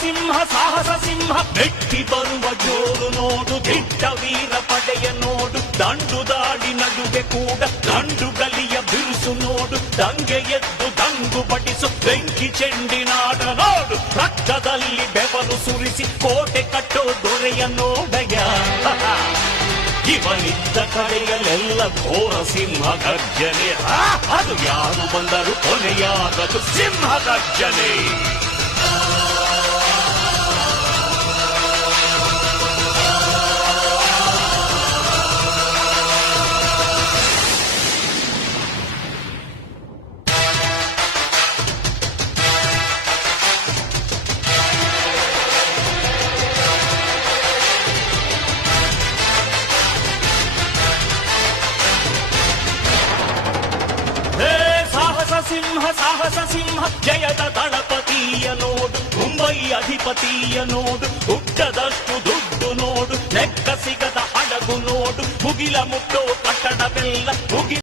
ಸಿಂಹ ಸಾಹಸ ಸಿಂಹ ಮೆಟ್ಟಿ ಬರುವ ಜೋರು ನೋಡು, ದಿಟ್ಟ ವೀರ ಪಡೆಯ ನೋಡು, ದಂಡು ದಾಡಿ ನಡುವೆ ಕೂಡ ದಂಡುಗಲಿಯ ಬಿರುಸು ನೋಡು, ದಂಗೆ ಎದ್ದು ದಂಗು ಬಡಿಸು ಬೆಂಕಿ ಚೆಂಡಿನಾಡ ನೋಡು, ರಕ್ತದಲ್ಲಿ ಬೆವರು ಸುರಿಸಿ ಕೋಟೆ ಕಟ್ಟೋ ದೊರೆಯ ನೋಡಯ. ಇವನಿದ್ದ ಕಡೆಯಲ್ಲೆಲ್ಲ ಘೋರ ಸಿಂಹ ಗರ್ಜನೆ, ಅದು ಯಾರು ಬಂದರು ಕೊನೆಯಾಗದು ಸಿಂಹ ಗರ್ಜನೆ. ಸಿಂಹ ಸಾಹಸ ಸಿಂಹ ಜಯದ ದಳಪತಿಯ ನೋಡು, ಮುಂಬೈ ಅಧಿಪತಿಯ ನೋಡು, ಹುಟ್ಟದಷ್ಟು ದುಡ್ಡು ನೋಡು, ಲೆಕ್ಕ ಸಿಗದ ಹಡಗು ನೋಡು, ಮುಗಿಲ ಮುಟ್ಟೋ ಕಟ್ಟಡವೆಲ್ಲ ಮುಗಿ